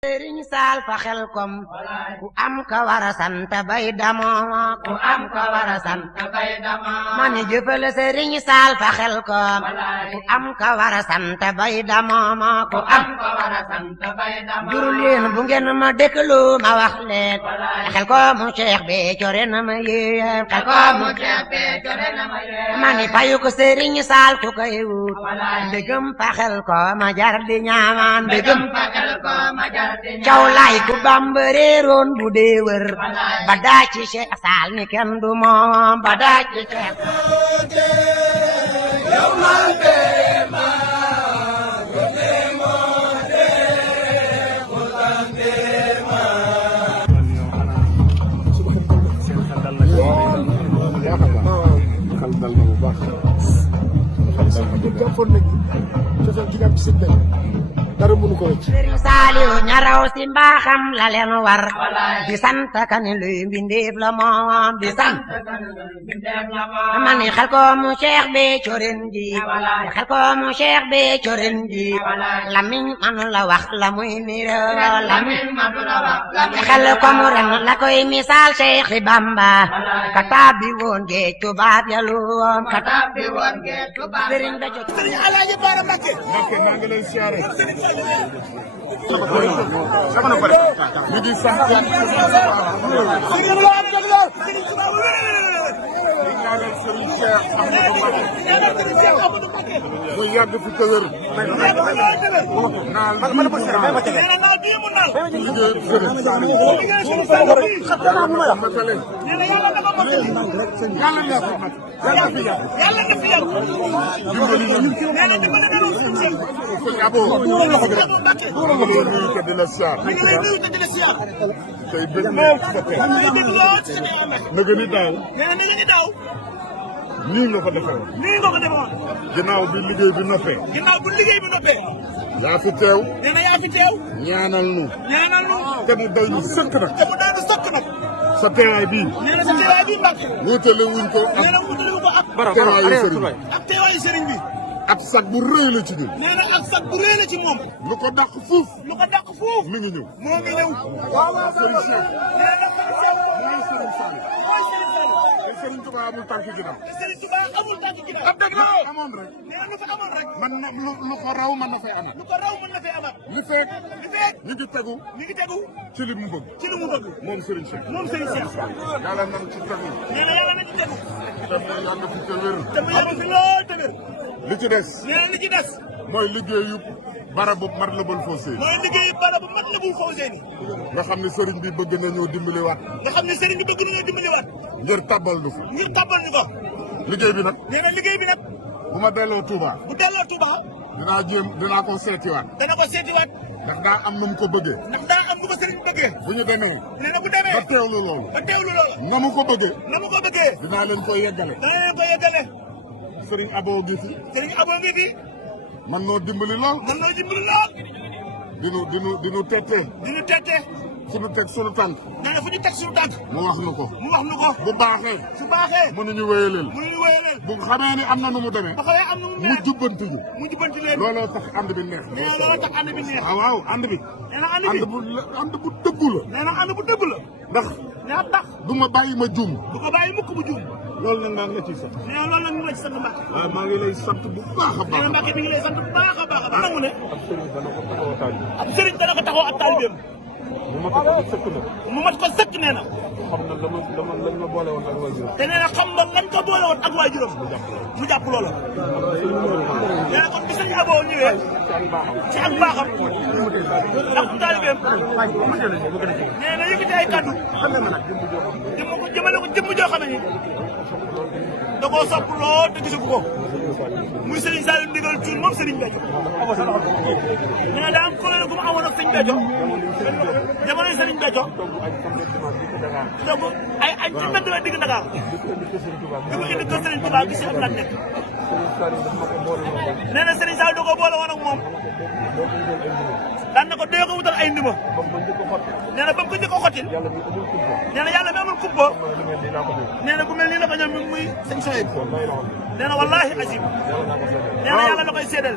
Sëriñ Saal fa Xelkom ku am ka wara sant bay damoo ku am ka wara sant bay damoo ma ni jëfal Sëriñ Saal fa Xelkom ku am ka wara sant bay damoo ku am ka wara sant bay damoo juru leen bu ngeen ma dëkkalu ma wax leen Xelkom mu Cheikh Béthio ren ma yéem Xelkom mu Cheikh Béthio ren ma yéem ma ni fayu ko Sëriñ Saal ku koy wut ndegam fa Xelkom ma jar di ñaamaan ndegam fa Xelkom ma jar caw laay ku Bamba réeroon bu dee wër ba daa ci Cheikh Saal ni kenn du moom ba daa ci Cheikh dara mënu ko wëcc. Sëriñ Saaliw ñaraw si mbaaxam la leen war di sant ka ni luy mbindeef la moom di sant ma ni Xelkom mu Cheikh Béthio ren ji Xelkom mu Cheikh Béthio ren ji lamiñ manu la wax la muy niro lamiñ manu la wax Xelkom ren la koy misaal Cheikh Bamba ka tabbi woon géej tubaab ya lu woon ka tabbi woon géej tubaab Sëriñ Béthio Sëriñ Alaaji Baara Mbàkke maa ngi lay siyaare ñu ngi sant Sëriñ Cheikh Ahmadou Mbacké mu yàgg fi te wér naal bii mu naal liggéey Sëriñ Saliou matale yàlla na fi mat yàlla na fi yàgg dimbali sëñ Abo nuyu te di la siyaar tey bëgg na ci sa teew na gën a daaw nii nga ko defee woon ginnaaw bi liggéey bi noppee yaa fi teew ñaanal nu te mu doy nu sëkk nag sa teewaay bii wutale wuñ ko ak teewaayu sëriñ bi ak sag bu rëy la ci ñun. nee na ak sag bu rëy la ci moom. lu ko dàq fuuf. mi ngi ñëw. moo ngi ñëw. waaw Serigne Cheikh. nee na Serigne Cheikh. mooy Serigne Saliou. te Serigne Touba amul tànk ginnaaw. ab dëgg la amoon rek. nee na lu fa amoon rek. man na lu ko raw mën na fay amat. li fekk. ñu ngi tegu. ci li mu bëgg. moom Serigne Cheikh. yàlla nañ ci tegu. nee na yàlla nañ ci tegu. te mu yàgg fi te wér. li ci des. mooy liggéeyu barabu Matlabul Fawzayni. nga xam ne sëriñ bi bëgg nañoo dimbaliwaat. ngir tàbbal nu fi. liggéey bi nag. bu ma delloo Touba. dinaa ko seetiwaat. ndax daa am nu mu ko bëggee. bu ñu demee. ba teewlu loolu. na mu ko bëggee. dinaa leen koy yeggale. Sëriñ Abo ngi fi. man noo dimbali lool. dinu tette. fu ñu teg sunu tànk. mu wax nu ko. bu baaxee. mënuñu wéyaleel. bu xamee ni am na nu mu demee. mu jubbanti ñu. looloo tax ànd bi neex. waaw ànd bi. ànd bu dëggu la. ndax. du ma bàyyi ma juum. loolu nag maa ngi la ciy sant. Mbacke. waaw maa ngi lay sant bu baax a baax. Mbacke mi ngi lay sant bu baax a baax. nangu ne. ab sëriñ dana ko taxaw ab taalibeem. mu mat ko sëkk nee na. xam na lañ ma boole woon ak waajuram. te nee na xam nga lañ ko boole woon ak waajuram. mu jàpp loola. nee na kon bi sëriñ Abo ñëwee. ci ak baaxam. ndax taalibeem. nee na yëkkati ay kaddu. jëmale ko jëmm joo xam ne da koo sopp lool te gisu ko muy Serigne Saliou ndigal Thioune moom Serigne Béthio. nee na daa am kuréel gu mu amoon ak Serigne Béthio jamonoy Serigne Béthio donc ay ci mbedd la digg Dakar di ko indi kër Serigne Touba bi si am la nekk. nee na Serigne Saliou da koo boole woon ak moom daan na ko dee ko wutal ay ndima. nee na ba mu ko njëkk a xottil. nee na yàlla mi amul kumpa. nee na bu mel nii la ko ñoom muy sëñ Soyebu. nee na wallaahi azim. nee na yàlla la koy séedal.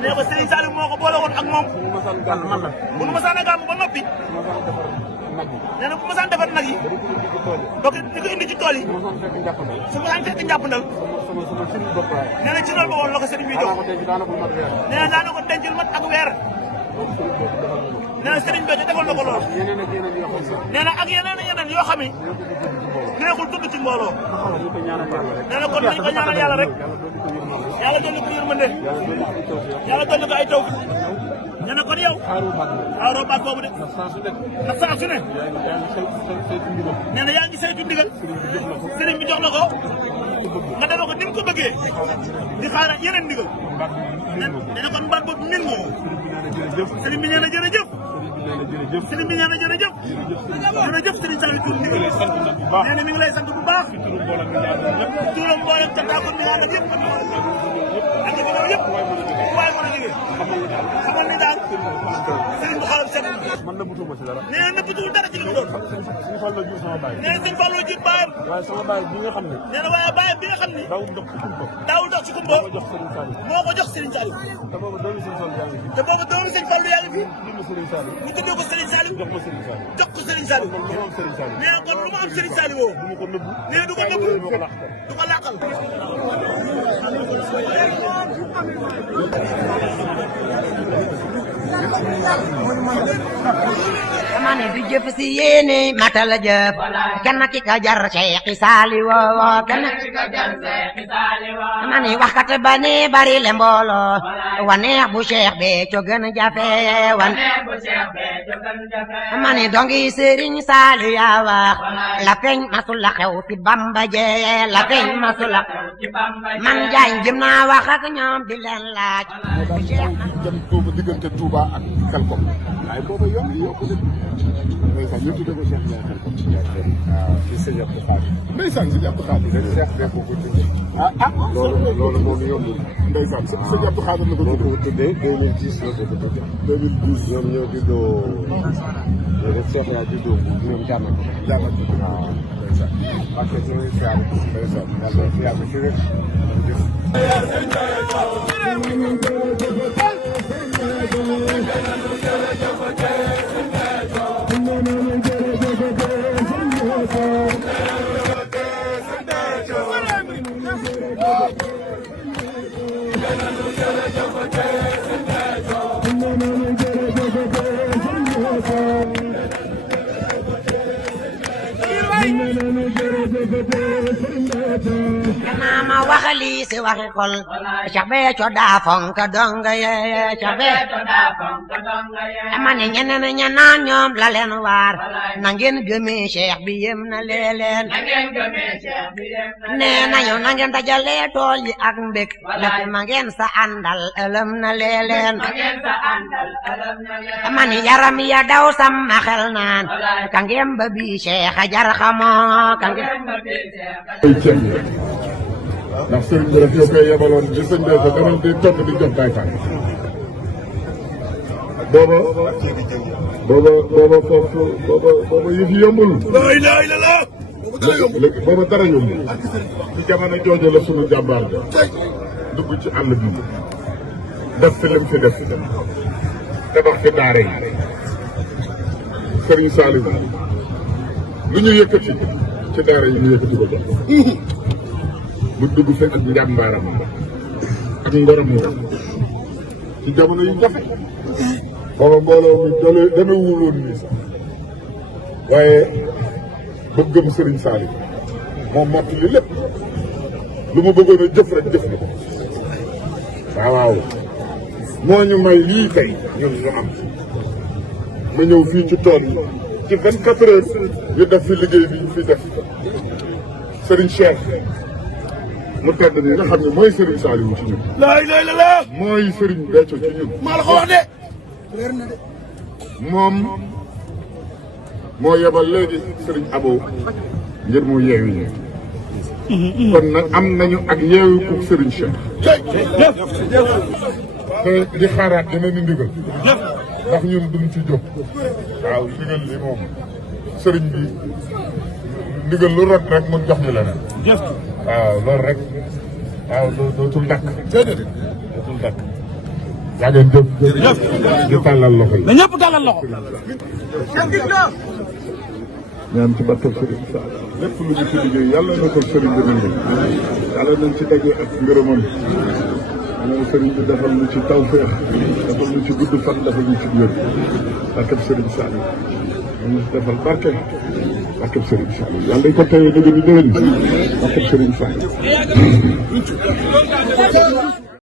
nee ko Serigne Saliou moo ko boole woon ak moom. bu nu masaan a gàmm ba noppi. nee na bu masaan defar nag yi. donc di ko indi ci tool yi. su ma daan fekk njàppandal. nee na ci loolu ba woon la ko Serigne bi jox. nee na daana ko dencal mat ak weer. nee na Serigne Béthio defal na ko lool. nee na ak yeneen yoo xam ne neexul tudd ci mbooloo. nee na kon nañu ko ñaanal yàlla rek. yàlla dolli ko yërmande. yàlla dolli ko ay taw. nee na kon yow. xaaroo baat boobu de. ndax saa su ne. nee na yaa ngi saytu ndigal. Serigne bi jox la ko. nga defoo ko ni mu ko bëggee. di xaar yeneen ndigal. nee na kon baat boobu min moo. Serigne bi nee na jërëjëf. Serigne bi nee na jërëjëf. jërëjëf Serigne Saliou Thioune ndigal. nee na mi ngi lay sant bu baax. turam mboolem cantaakon mi nga ànd ak yëpp. ak ñi ko ñëw yëpp. waaye mën a jógee. xamal ni daal. Serigne bu xolam set. man nëbbatuwuma ci dara. nee na nëbbatuwul dara ci li mu doon. suñu Fallou jur sama baay. nee na suñu Fallou jur baayam. waaye sama baay bi nga xam ne. nee na waaye baayam bi nga xam ni. daawul dox ci kumpa. daawul dox ci kumpa. moo ko jox Serigne moo ko jox Serigne Saliou. Saliou. te boobu doomu Serigne Fallou yaa ngi fi. te boobu doomu Serigne Fallou yaa ngi fi. ñu Serigne Saliou. ñu tuddee ko Serigne Saliou. jox ma Serigne Saliou. jox ko Serigne Saliou. kon lu ma am Serigne Saliou. nee na kon lu ma am Serigne Saliou woo. du ma ko nëbbu. nee na du ko nëbbu. du ko làqal. dama ne du jëf si yéene matal jëf kenn ki ka jar Cheikh Saliou kenn ki ka jar Cheikh Saliou dama ne waxkat ba ne bari le mbooloo waneex bu Cheikh Béthio gën jafe dama ne dongi Serigne Saliou yaa wax la feeñ masul la xew fi Bamba jee la feeñ masul la xew fi Bamba jee man jaay jëm naa wax ak ñoom di leen laaj jëm Touba diggante Touba ak Xelkom waaye booba yomb ndeysaan ñu tuddee ko Cheikh Ndiaye Xelkom waaw ci sëñ Abdou Khadir ndeysaan sëñ Abdou Khadir Cheikh bee ko tuddee loolu moom yombul ndeysaan sëñ Abdou Khadir la ko tuddee 2010 la ko tuddee 2012 ñoom ñoo juddoo ñoo Cheikh yaa juddoo ñoom jàmmati waaw ndeysaan parce que ñu ngi siyaare ndeysaan yàlla fi yàlla ci rek danaa ma waxali si waxi xol Cheikh Béthio daa fonk donga yee Cheikh Béthio daa fonk donga yee dama ne ñeneen ña naan ñoom la leen waar na ngeen gëmee Cheikh bi yem na leen nee nañu na ngeen dajale tool yi ak mbég lépp ma ngeen sa àndal ëlëm na leen dama ne yaram ya daw sama xel naan ka ngeen ba bi Cheikh a jar xamoo ka ngeen ba bi ndax sëriñ bi rek yow koy yebaloon ci sëñ bi sa danañ di togg di jox Baay Faal booba yëf yi yombul léegi booba dara yombul ci jamono jooju la sunu jàmbaar ga dugg ci àll bi def fi lim fi def tabax fi daara yi sëriñ Saliou lu ñu yëkkati ci daara yi ñu yëkkati ko jox bu dugg fi ak njàmbaaram ak ngoram nga ci jamono yu jafe booba mbooloo mi dana wuloon nii sax waaye bëggam Sëriñ Saliou moom mott li lépp lu mu bëggoon a jëf rek jëf na ko waaw moo ñu may lii tey ñun ñu am ma ñëw fii ci tool yi ci 24 heures ñu def fi liggéey bi ñu fi def Sëriñ Cheikh mu tedd ni nga xam ne mooy Serigne Saliou ci ñun. laa ilaaha illallaah. mooy Serigne Béthio ci ñun. maa la ko wax de. leer na de. moom moo yebal léegi Serigne Abo ngir mu yeewi ñu. kon nag am nañu ak yeewu ku Serigne Cheikh. te di xaaraat dina ni ndigal. ndax ñun duñ ci jóg. waaw ndigal li moom Serigne bi ndigal lu rot rek mu jox ñu leneen. waaw loolu rek waaw dootul dakk dootul dakk yaa ngeen jëf. ñu tàllal loxo yi. na ñëpp tàllal loxo. ñaan ci barke Serigne Sall lépp lu ñu ci liggéey yàlla na ko Serigne bi nangu yàlla nañ ci daje ak ngërëmam yàlla na Serigne bi defal ñu ci tawfeex defal ñu ci gudd fan defal ñu ci wér barke Serigne Sall ñu defal barke Serigne Sall yàlla dañ ko tawee dëgg di déwén barke Serigne Sall